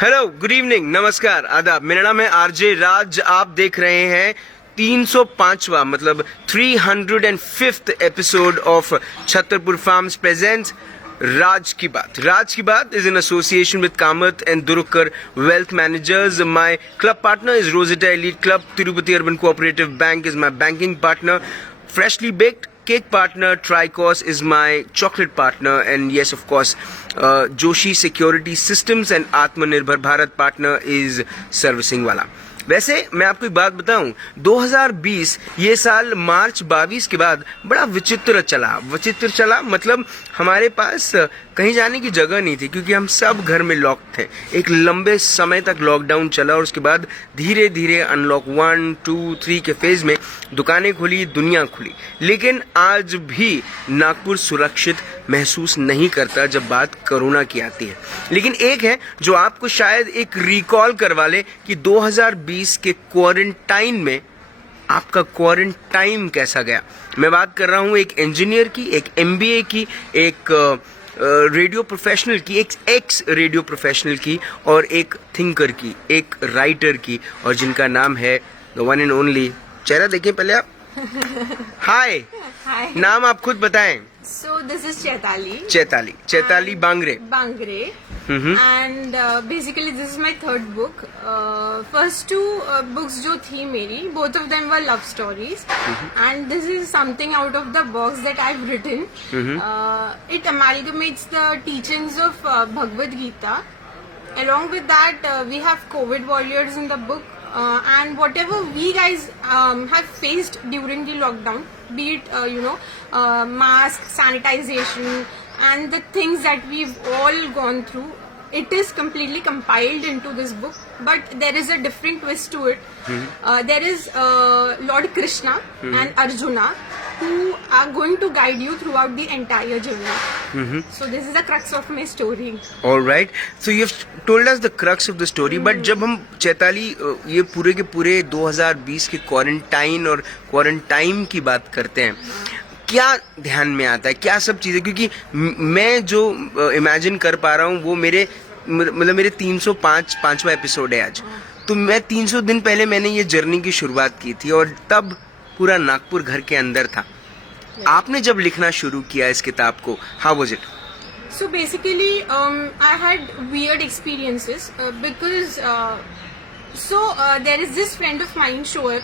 Hello, good evening, नमस्कार, आदाब। मेरा नाम है आरजे राज। आप देख रहे हैं 305वां मतलब 305th episode of Chhatarpur farms presents राज की बात। राज की बात is in association with Kamath and Durukar Wealth Managers. My club partner is Rosetta Elite Club. Tirupati Urban Cooperative Bank is my banking partner. Freshly baked cake partner Tricos is my chocolate partner, and yes, of course, Joshi Security Systems and Atmanirbhar Bharat partner is servicing wala. वैसे मैं आपको एक बात बताऊं, 2020 ये साल मार्च 22 के बाद बड़ा विचित्र चला। मतलब हमारे पास कहीं जाने की जगह नहीं थी, क्योंकि हम सब घर में लॉक थे। एक लंबे समय तक लॉकडाउन चला और उसके बाद धीरे धीरे अनलॉक 1, 2, 3 के फेज में दुकानें खुली, दुनिया खुली। लेकिन आज भी नागपुर सुरक्षित महसूस नहीं करता जब बात कोरोना की आती है। लेकिन एक है जो आपको शायद एक रिकॉल करवा ले कि 2020 के क्वारंटाइन में आपका क्वारंटाइन कैसा गया। मैं बात कर रहा हूं एक इंजीनियर की, एक एमबीए की, एक रेडियो प्रोफेशनल की, एक एक्स रेडियो प्रोफेशनल की, और एक थिंकर की, एक राइटर की, और जिनका नाम है द वन एंड ओनली। चेहरा देखें पहले आप। हाय, नाम आप खुद बताएं। So this is Chaitali. Chaitali Bangre. And basically this is my third book. First two books जो थी मेरी, both of them were love stories. And this is something out of the box that I've written. It amalgamates the teachings of Bhagavad Gita. Along with that, we have COVID warriors in the book. And whatever we guys have faced during the lockdown, be it mask, sanitization, and the things that we've all gone through, it is completely compiled into this book. But there is a different twist to it. There is Lord Krishna and Arjuna who are going to guide you throughout the entire journey. So this is the crux of my story. All right. So you've told us the crux of the story. But जब हम चैताली ये पूरे के पूरे 2020 के quarantine और quarantine की बात करते हैं, क्या ध्यान में आता है, क्या सब चीजें? क्योंकि मैं जो इमेजिन कर पा रहा हूँ वो मेरे 305वां एपिसोड है आज। तो मैं 300 दिन पहले मैंने ये जर्नी की शुरुआत की थी, और तब पूरा नागपुर घर के अंदर था। आपने जब लिखना शुरू किया इस किताब को, how was it? So basically, I had weird experiences because there is this friend of mine, Shoaib,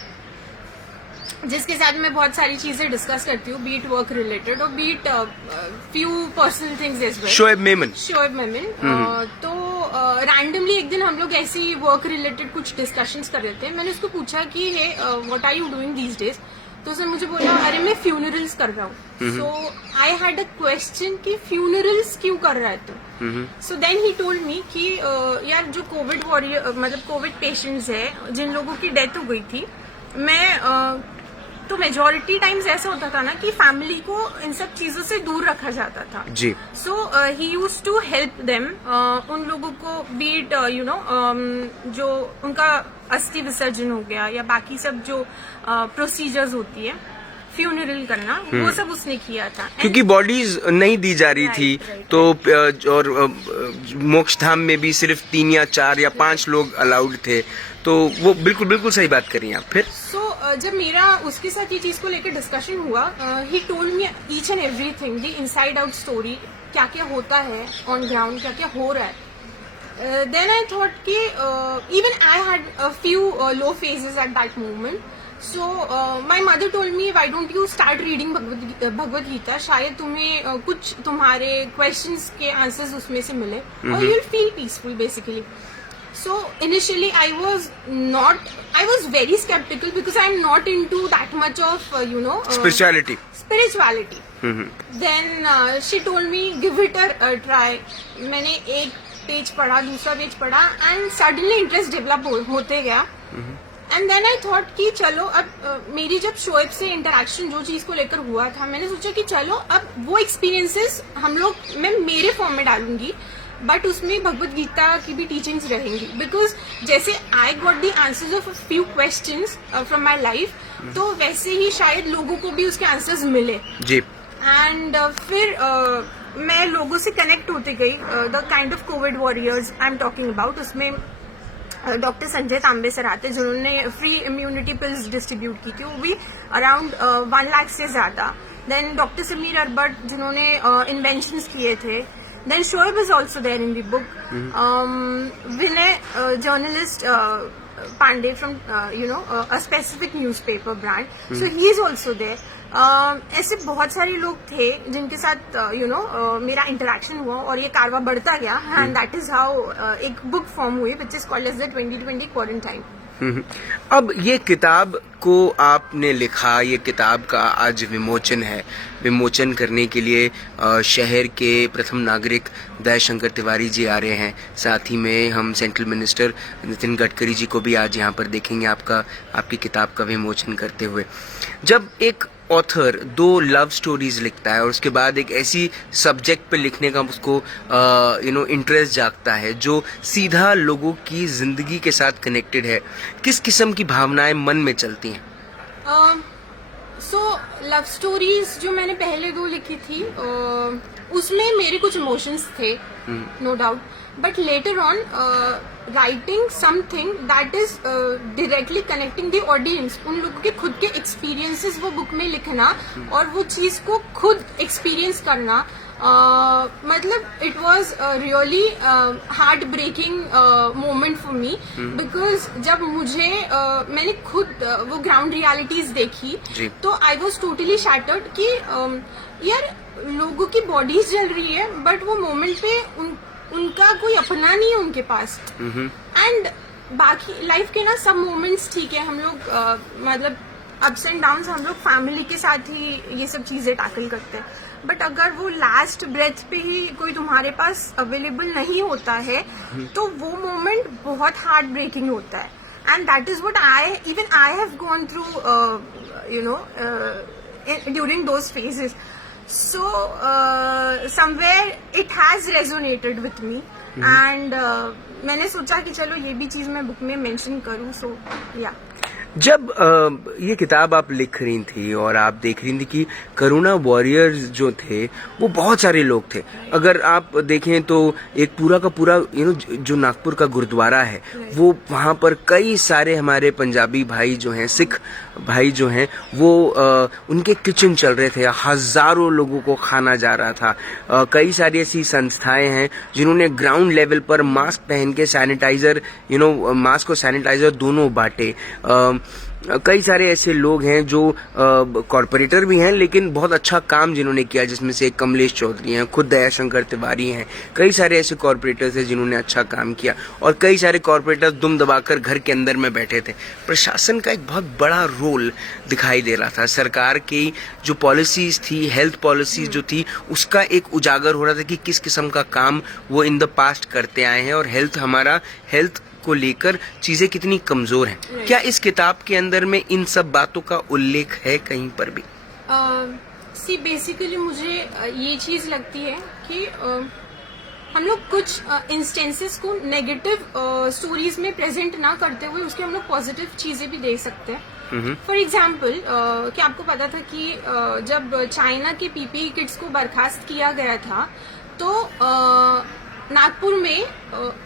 जिसके साथ मैं बहुत सारी चीजें डिस्कस करती हूँ, बीट वर्क रिलेटेड और be it few personal things as well. Shoaib Memon. तो रैंडमली एक दिन हम लोग ऐसे ही वर्क रिलेटेड कुछ डिस्कशंस कर रहे थे। मैंने उसको पूछा कि hey what are you doing these days? तो उसने मुझे बोला, अरे मैं फ्यूनरल्स कर रहा हूँ। सो आई हैड अ क्वेश्चन कि फ्यूनरल्स क्यों कर रहा है तू? So then he told me कि यार जो कोविड वॉरियर मतलब कोविड पेशेंट्स है, जिन लोगों की डेथ हो गई थी, मैं तो मेजोरिटी टाइम्स ऐसा होता था ना कि फैमिली को इन सब चीजों से दूर रखा जाता था जी। सो ही यूज टू हेल्प देम, उन लोगों को बीट जो उनका अस्थि विसर्जन हो गया या बाकी सब जो प्रोसीजर्स होती है फ्यूनरल करना, वो सब उसने किया था। क्योंकि बॉडीज नहीं दी जा रही थी, तो और मोक्ष धाम में भी सिर्फ 3 या 4 या 5 लोग अलाउड थे। तो वो बिल्कुल सही बात करी आप। फिर जब मेरा उसके साथ ये चीज को लेकर डिस्कशन हुआ, he told me each and everything, the inside out story, क्या क्या होता है ऑन ग्राउंड, क्या क्या हो रहा है। देन आई थॉट कि even I had a few low phases at that moment. So my mother told me, why don't you start reading Bhagavad Gita, शायद तुम्हें कुछ तुम्हारे क्वेश्चंस के आंसर्स उसमें से मिले और you will feel peaceful basically. So initially I was very skeptical because I'm not into that much of spirituality. Then she told me give it a try. मैंने एक पेज पढ़ा, दूसरा पेज पढ़ा, and suddenly interest develop होते गया। And then I thought कि चलो अब मेरी जब शोएब से इंटरेक्शन जो चीज को लेकर हुआ था, मैंने सोचा कि चलो अब वो एक्सपीरियंसेस मैं मेरे फॉर्म में डालूंगी, बट उसमें भगवद गीता की भी टीचिंग्स रहेंगी। बिकॉज जैसे I got the answers of few questions from my life, तो वैसे ही शायद लोगों को भी उसके आंसर्स मिले जी। एंड फिर मैं लोगों से कनेक्ट होते गई, the kind of Covid warriors I am talking about, उसमें डॉक्टर संजय तांबे सर आते जिन्होंने फ्री इम्यूनिटी पिल्स डिस्ट्रीब्यूट की थी, वो भी अराउंड 1 लाख से ज्यादा. देन डॉक्टर समीर अरबट जिन्होंने इन्वेंशंस किए थे. Then Shoaib is also there in the book. Vinay journalist Pandey from a specific newspaper brand, so he is also there. ऐसे बहुत सारे लोग थे जिनके साथ मेरा इंटरेक्शन हुआ और ये कारवा बढ़ता गया, एंड दैट इज हाउ एक बुक फॉर्म हुई which is called as the 2020 quarantine. अब ये किताब को आपने लिखा, ये किताब का आज विमोचन है. विमोचन करने के लिए शहर के प्रथम नागरिक दयाशंकर तिवारी जी आ रहे हैं. साथ ही में हम सेंट्रल मिनिस्टर नितिन गडकरी जी को भी आज यहाँ पर देखेंगे आपकी किताब का विमोचन करते हुए. जब एक ऑथर 2 लव स्टोरीज लिखता है और उसके बाद एक ऐसी सब्जेक्ट पे लिखने का उसको इंटरेस्ट जागता है जो सीधा लोगों की जिंदगी के साथ कनेक्टेड है, किस किस्म की भावनाएं मन में चलती हैं? सो लव स्टोरीज जो मैंने पहले 2 लिखी थी, उसमें मेरे कुछ इमोशंस थे, no doubt, but later on writing something that is directly connecting the audience, उन लोगों के खुद के एक्सपीरियंसेस वो बुक में लिखना और वो चीज को खुद एक्सपीरियंस करना, मतलब it was really heartbreaking moment for me, because जब मुझे मैंने खुद वो ग्राउंड रियलिटीज देखी तो आई वॉज टोटली शैटर्ड कि यार लोगों की बॉडीज जल रही है बट वो मोमेंट पे उनका कोई अपना नहीं है उनके पास. एंड बाकी लाइफ के ना सब मोमेंट्स ठीक है, हम लोग मतलब अप्स एंड डाउन्स हम लोग फैमिली के साथ ही ये सब चीजें टैकल करते हैं, बट अगर वो लास्ट ब्रेथ पे ही कोई तुम्हारे पास अवेलेबल नहीं होता है तो वो मोमेंट बहुत हार्ट ब्रेकिंग होता है. And that is what I have gone through during those phases. So somewhere it has resonated with me, and मैंने सोचा कि चलो ये भी चीज मैं बुक में मेंशन करूं. सो या जब ये किताब आप लिख रही थी और आप देख रही थी कि कोरोना वॉरियर्स जो थे वो बहुत सारे लोग थे. अगर आप देखें तो एक पूरा का पूरा जो नागपुर का गुरुद्वारा है वो वहाँ पर कई सारे हमारे पंजाबी भाई जो हैं, सिख भाई जो हैं, वो उनके किचन चल रहे थे, हजारों लोगों को खाना जा रहा था. कई सारी ऐसी संस्थाएं हैं जिन्होंने ग्राउंड लेवल पर मास्क पहन के सैनिटाइजर मास्क और सैनिटाइजर दोनों बांटे. कई सारे ऐसे लोग हैं जो कॉरपोरेटर भी हैं लेकिन बहुत अच्छा काम जिन्होंने किया, जिसमें से एक कमलेश चौधरी हैं, खुद दयाशंकर तिवारी हैं. कई सारे ऐसे कॉरपोरेटर्स हैं जिन्होंने अच्छा काम किया और कई सारे कॉरपोरेटर्स दुम दबाकर घर के अंदर में बैठे थे. प्रशासन का एक बहुत बड़ा रोल दिखाई दे रहा था. सरकार की जो पॉलिसीज थी, हेल्थ पॉलिसीज जो थी, उसका एक उजागर हो रहा था कि किस किस्म का काम वो इन द पास्ट करते आए हैं और हेल्थ को लेकर चीजें कितनी कमजोर हैं. क्या इस किताब के अंदर में इन सब बातों का उल्लेख है कहीं पर भी? बेसिकली मुझे ये चीज लगती है कि हम लोग कुछ इंस्टेंसेस को नेगेटिव स्टोरीज में प्रेजेंट ना करते हुए उसके हम लोग पॉजिटिव चीजें भी देख सकते हैं. फॉर एग्जाम्पल क्या आपको पता था कि जब चाइना के पीपीई किट्स को बर्खास्त किया गया था तो नागपुर में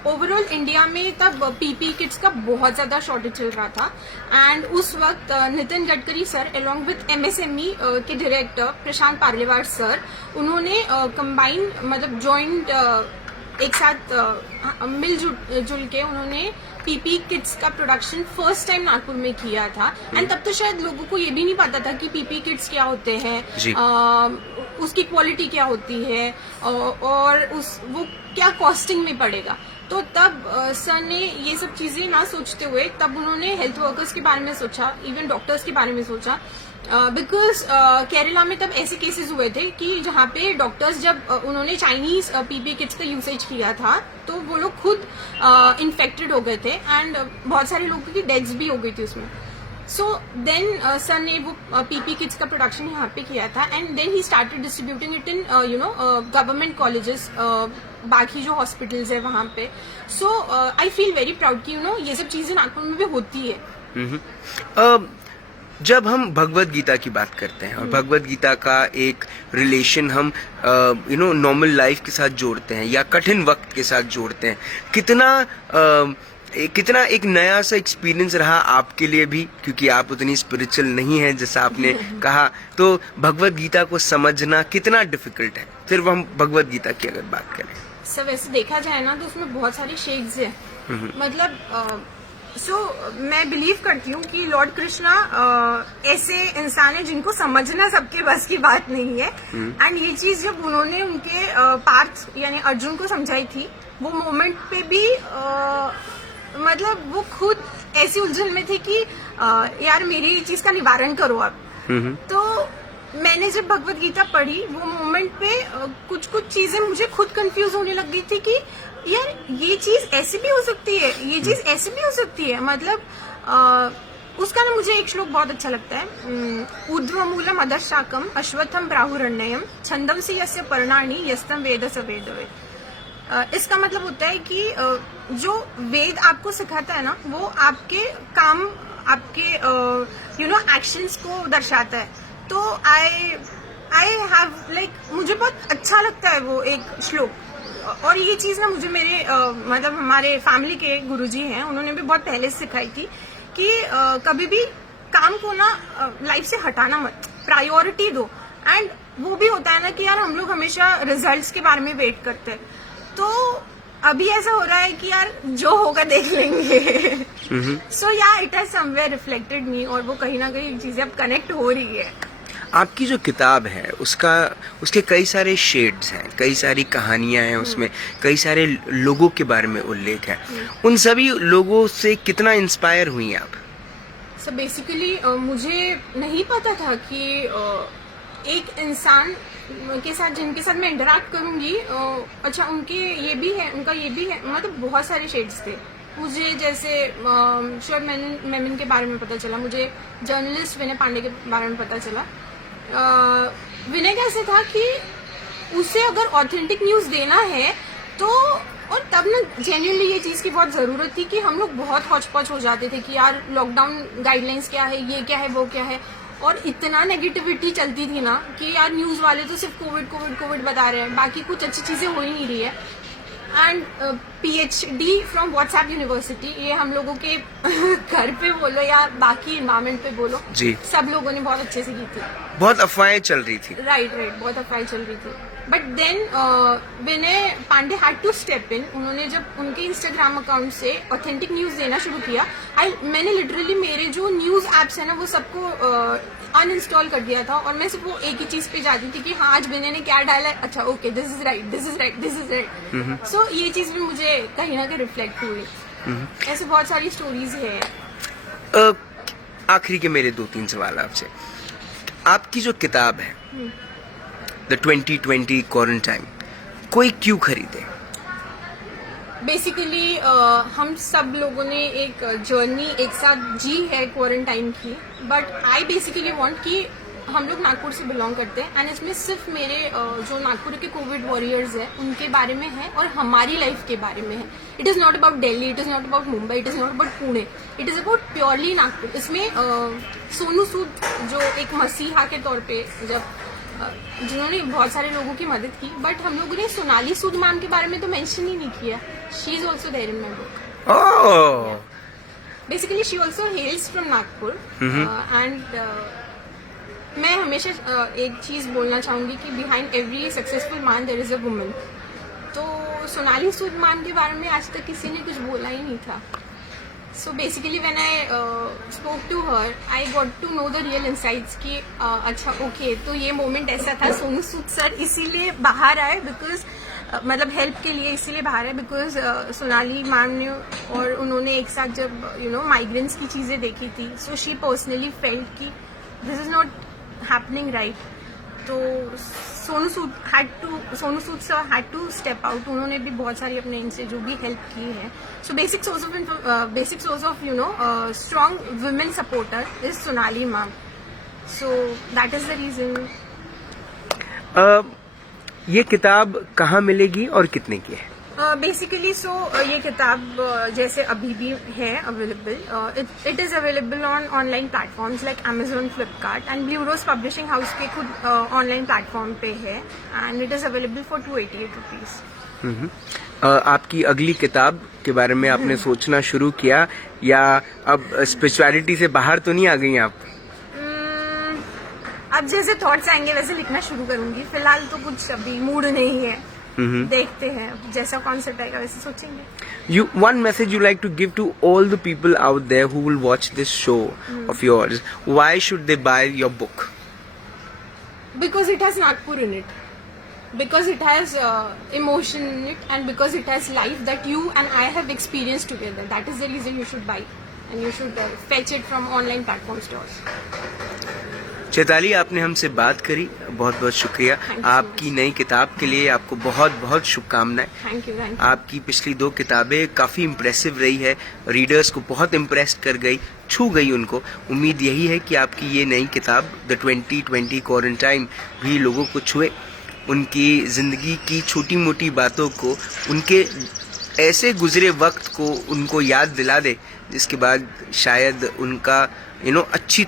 ओवरऑल इंडिया में तब पीपी किट्स का बहुत ज्यादा शॉर्टेज चल रहा था. एंड उस वक्त Nitin Gadkari sir along with MSME के डायरेक्टर प्रशांत पार्लेवार सर, उन्होंने कंबाइन मतलब जॉइंट एक साथ मिलजुल के उन्होंने पीपी किट्स का प्रोडक्शन फर्स्ट टाइम नागपुर में किया था. एंड तब तो शायद लोगों को ये भी नहीं पता था कि पीपी किट्स क्या होते हैं, उसकी क्वालिटी क्या होती है और वो क्या कॉस्टिंग में पड़ेगा. तो तब सर ने ये सब चीजें ना सोचते हुए तब उन्होंने हेल्थ वर्कर्स के बारे में सोचा, इवन डॉक्टर्स के बारे में सोचा. बिकॉज केरला में तब ऐसे केसेस हुए थे कि जहाँ पे डॉक्टर्स जब उन्होंने चाइनीज पीपी किट्स का यूसेज किया था तो वो लोग खुद इन्फेक्टेड हो गए थे एंड बहुत सारे लोगों की डेथ्स भी हो गई थी उसमें. सो देन सर ने वो पीपी किट्स का प्रोडक्शन यहाँ पे किया था and then he started distributing it in government colleges, बाकी जो हॉस्पिटल्स है वहाँ पे. So I feel very proud कि ये सब चीजें नागपुर में भी होती है. जब हम भगवत गीता की बात करते हैं और भगवत गीता का एक रिलेशन हम नॉर्मल लाइफ के साथ जोड़ते हैं या कठिन वक्त के साथ जोड़ते हैं, कितना एक नया सा एक्सपीरियंस रहा आपके लिए भी, क्योंकि आप उतनी स्पिरिचुअल नहीं हैं जैसा आपने कहा, तो भगवत गीता को समझना कितना डिफिकल्ट है, सिर्फ हम भगवत गीता की अगर बात करें। सर वैसे देखा जाए ना तो उसमें बहुत सारी शेड्स हैं। मतलब मैं बिलीव करती हूँ कि लॉर्ड कृष्णा ऐसे इंसान है जिनको समझना सबके बस की बात नहीं है। एंड ये चीज जब उन्होंने उनके पार्थ यानी अर्जुन को समझाई थी, वो मोमेंट पे भी मतलब वो खुद ऐसी उलझन में थे कि यार मेरी ये चीज का निवारण करो आप। तो मैंने जब भगवत गीता पढ़ी वो मोमेंट पे कुछ चीजें मुझे खुद कंफ्यूज होने लग गई थी कि यार ये चीज ऐसी भी हो सकती है, ये चीज ऐसी भी हो सकती है। मतलब उसका ना मुझे एक श्लोक बहुत अच्छा लगता है, ऊर्ध्वमूलम अधशाकम अश्वत्थम प्राहुरण्ययम छंदमसि यस्य पर्णानि यस्तम वेद स वेदवेद। इसका मतलब होता है कि जो वेद आपको सिखाता है ना वो आपके काम, आपके एक्शंस को दर्शाता है। तो आई हैव लाइक मुझे बहुत अच्छा लगता है वो एक श्लोक। और ये चीज ना मुझे मेरे मतलब हमारे फैमिली के गुरुजी हैं, उन्होंने भी बहुत पहले से सिखाई थी कि कभी भी काम को ना लाइफ से हटाना मत, प्रायोरिटी दो। एंड वो भी होता है ना कि यार हम लोग हमेशा रिजल्ट्स के बारे में वेट करते हैं, तो अभी ऐसा हो रहा है कि यार जो होगा देख लेंगे। सो या इट हैज समवेयर रिफ्लेक्टेड मी, और वो कहीं ना कहीं चीजें अब कनेक्ट हो रही है। आपकी जो किताब है उसके कई सारे शेड्स हैं, कई सारी कहानियां हैं, उसमें कई सारे लोगों के बारे में उल्लेख है। उन सभी लोगों से कितना इंस्पायर हुई आप? सो बेसिकली मुझे नहीं पता था कि एक इंसान के साथ जिनके साथ मैं इंटरेक्ट करूंगी, अच्छा उनके ये भी है, उनका ये भी है, मतलब बहुत सारे शेड्स थे। मुझे जैसे श्योर मेमन के बारे में पता चला, मुझे जर्नलिस्ट विनय पांडे के बारे में पता चला। विनय कैसे था कि उसे अगर ऑथेंटिक न्यूज देना है तो, और तब ना जेन्युइनली ये चीज की बहुत जरूरत थी कि हम लोग बहुत हौच-पौच हो जाते थे कि यार लॉकडाउन गाइडलाइंस क्या है, ये क्या है, वो क्या है, और इतना नेगेटिविटी चलती थी ना कि यार न्यूज वाले तो सिर्फ कोविड बता रहे हैं, बाकी कुछ अच्छी चीजें हो ही नहीं रही है। And PhD from WhatsApp university, ये हम लोगों के घर पे बोलो या बाकी इन्वायरमेंट पे बोलो जी, सब लोगों ने बहुत अच्छे से की थी। बहुत अफवाहें चल रही थी। राइट, बहुत अफवाहें चल रही थी। But then Vinay Pandey had to step in. उन्होंने जब उनके इंस्टाग्राम अकाउंट से ऑथेंटिक न्यूज देना शुरू किया, मैंने लिटरली मेरे जो न्यूज एप्स है ना वो सबको अनइंस्टॉल कर दिया था, और मैं सिर्फ वो एक ही चीज पे जाती थी कि हाँ आज विनय ने क्या डाला है, अच्छा ओके दिस इज राइट। सो ये चीज भी मुझे कहीं ना कहीं रिफ्लेक्ट हुई। ऐसे बहुत सारी स्टोरीज है। आखिरी के मेरे 2-3 सवाल आपसे। आपकी जो किताब है द 2020 क्वारंटाइन, कोई क्यों खरीदे? बेसिकली हम सब लोगों ने एक जर्नी एक साथ जी है क्वारंटाइन की, बट आई बेसिकली वांट कि हम लोग नागपुर से बिलोंग करते हैं, एंड इसमें सिर्फ मेरे जो नागपुर के कोविड वॉरियर्स हैं उनके बारे में है और हमारी लाइफ के बारे में है। It is not about Delhi, it is not about Mumbai, it is not about Pune, it is about purely Nagpur. इसमें सोनू सूद जो एक मसीहा के तौर पे जब जिन्होंने बहुत सारे लोगों की मदद की, बट हम लोगों ने सोनाली सूद मैम के बारे में तो मेंशन ही नहीं किया। She is also there in my book. Basically she also hails from Nagpur, and मैं हमेशा एक चीज बोलना चाहूंगी कि behind every successful man there is a woman. तो सोनाली सूद मैम के बारे में आज तक किसी ने कुछ बोला ही नहीं था। So basically when I spoke to her, I got to know the real insights कि अच्छा ओके तो ये मोमेंट ऐसा था। सोनू सूद सर इसीलिए बाहर आए बिकॉज मतलब हेल्प के लिए इसीलिए बाहर आए बिकॉज सोनाली मैम ने और उन्होंने एक साथ जब माइग्रेंट्स की चीज़ें देखी थी, सो शी पर्सनली फेल्ट कि this is not happening right. तो Sonu Sood sir had to step out. उन्होंने भी बहुत सारी अपने इनसे जो भी हेल्प की है। So basic source of strong women supporter is Sonali ma'am. So that is the reason. ये किताब कहाँ मिलेगी और कितने की है? बेसिकली ये किताब जैसे अभी भी है available, it is available on online platforms like Amazon, Flipkart and Blue Rose publishing house के खुद ऑनलाइन प्लेटफॉर्म पे है and it is available for 288 rupees. आपकी अगली किताब के बारे में आपने सोचना शुरू किया या अब स्पिरिचुअलिटी से बाहर तो नहीं आ गई आप? अब जैसे थॉट्स आएंगे वैसे लिखना शुरू करूंगी, फिलहाल तो कुछ अभी मूड नहीं है, देखते हैं जैसा कॉन्सेप्ट आएगा वैसे सोचेंगे। One message you like to give to all the people out there who will watch this show of yours. Why should they buy your book? Because it has Nagpur in it. Because it has emotion in it, and because it has life that you and I have experienced together. That is the reason you should buy, and you should fetch it from online platform stores. Chaitali, आपने हमसे बात करी, बहुत बहुत शुक्रिया। आपकी नई किताब के लिए आपको बहुत बहुत शुभकामनाएं। Thank you. आपकी पिछली 2 किताबें काफी इम्प्रेसिव रही है, रीडर्स को बहुत इम्प्रेस कर गई, छू गई उनको। उम्मीद यही है कि आपकी ये नई किताब द 2020 क्वारंटाइन भी लोगों को छुए, उनकी जिंदगी की छोटी मोटी बातों को, उनके ऐसे गुजरे वक्त को उनको याद दिला दे, जिसके बाद शायद उनका अच्छी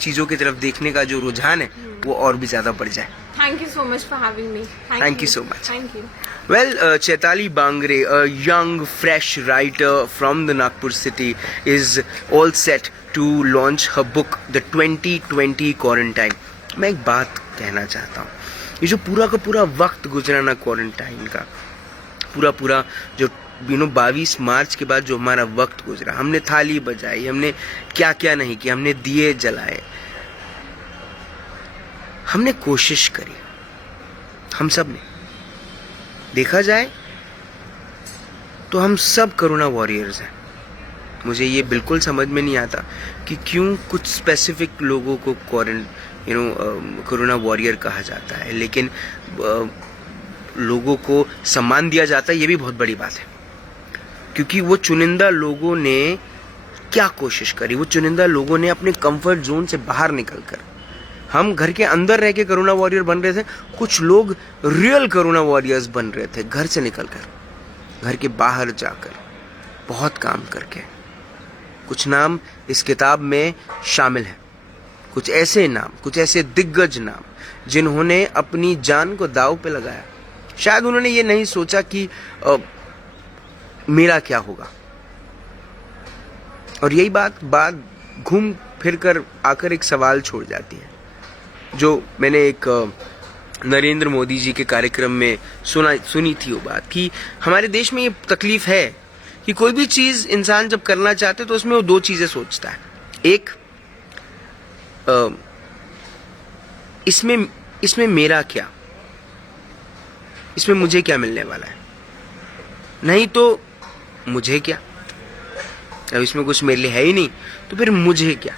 चीजों की तरफ देखने का जो रुझान है वो और भी ज्यादा बढ़ जाए। Thank you so much for having me. Thank you so much. Thank you. Well, Chaitali Bangre, a young, fresh writer from the Nagpur city, is all set to launch her book, The 2020 Quarantine. मैं एक बात कहना चाहता हूँ, ये जो पूरा का पूरा वक्त गुजरा ना क्वारंटाइन का, पूरा जो 22 मार्च के बाद जो हमारा वक्त गुजरा, हमने थाली बजाई, हमने क्या क्या नहीं किया, हमने दिए जलाए, हमने कोशिश करी, हम सब ने। देखा जाए तो हम सब कोरोना वॉरियर्स हैं। मुझे ये बिल्कुल समझ में नहीं आता कि क्यों कुछ स्पेसिफिक लोगों को कोरोना वॉरियर कहा जाता है, लेकिन लोगों को सम्मान दिया जाता है, ये भी बहुत बड़ी बात है। क्योंकि वो चुनिंदा लोगों ने क्या कोशिश करी, वो चुनिंदा लोगों ने अपने कंफर्ट जोन से बाहर निकलकर, हम घर के अंदर रह के कोरोना वॉरियर बन रहे थे, कुछ लोग रियल कोरोना वॉरियर्स बन रहे थे घर से निकलकर, घर के बाहर जाकर, बहुत काम करके। कुछ नाम इस किताब में शामिल हैं, कुछ ऐसे नाम, कुछ ऐसे दिग्गज नाम जिन्होंने अपनी जान को दांव पे लगाया। शायद उन्होंने ये नहीं सोचा कि मेरा क्या होगा, और यही बात घूम फिर कर आकर एक सवाल छोड़ जाती है, जो मैंने एक नरेंद्र मोदी जी के कार्यक्रम में सुनी थी वो बात, कि हमारे देश में ये तकलीफ है कि कोई भी चीज इंसान जब करना चाहते तो उसमें वो 2 चीजें सोचता है। एक, इसमें मेरा क्या, इसमें मुझे क्या मिलने वाला है, नहीं तो मुझे क्या, अब इसमें कुछ मेरे लिए है ही नहीं तो फिर मुझे क्या।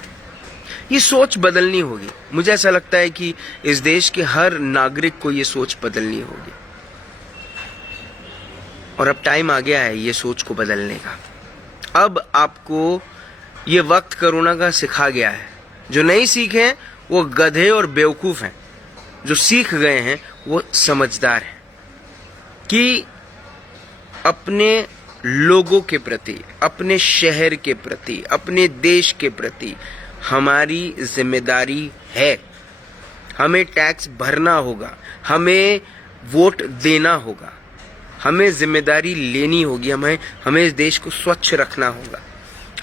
ये सोच बदलनी होगी। मुझे ऐसा लगता है कि इस देश के हर नागरिक को ये सोच बदलनी होगी, और अब टाइम आ गया है ये सोच को बदलने का। अब आपको ये वक्त कोरोना का सिखा गया है। जो नहीं सीखे हैं वो गधे और बेवकूफ हैं, जो सीख गए हैं वो समझदार हैं कि अपने लोगों के प्रति, अपने शहर के प्रति, अपने देश के प्रति हमारी जिम्मेदारी है। हमें टैक्स भरना होगा, हमें वोट देना होगा, हमें जिम्मेदारी लेनी होगी, हमें इस देश को स्वच्छ रखना होगा,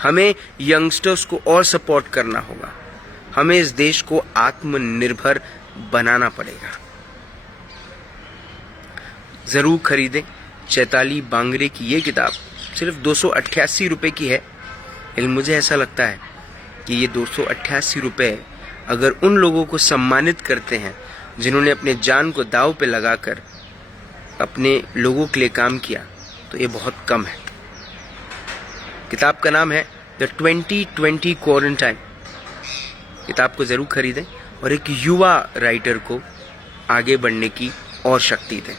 हमें यंगस्टर्स को और सपोर्ट करना होगा, हमें इस देश को आत्मनिर्भर बनाना पड़ेगा। जरूर खरीदें चैताली बांगरे की ये किताब। सिर्फ 288 रुपए की है, लेकिन मुझे ऐसा लगता है कि ये 288 रुपए अगर उन लोगों को सम्मानित करते हैं जिन्होंने अपने जान को दांव पे लगाकर अपने लोगों के लिए काम किया, तो ये बहुत कम है। किताब का नाम है द 2020 क्वारंटाइन। किताब को जरूर खरीदें और एक युवा राइटर को आगे बढ़ने की और शक्ति दें।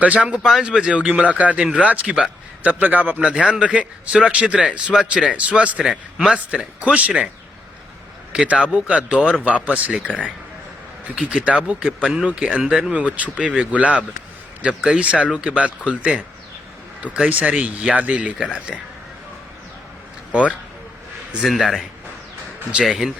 कल शाम को 5 बजे होगी मुलाकात इन राज की बात। तब तक आप अपना ध्यान रखें, सुरक्षित रहें, स्वच्छ रहें, स्वस्थ रहें, मस्त रहें, खुश रहें। किताबों का दौर वापस लेकर आएं, क्योंकि किताबों के पन्नों के अंदर में वो छुपे हुए गुलाब जब कई सालों के बाद खुलते हैं तो कई सारी यादें लेकर आते हैं। और जिंदा रहें। जय हिंद,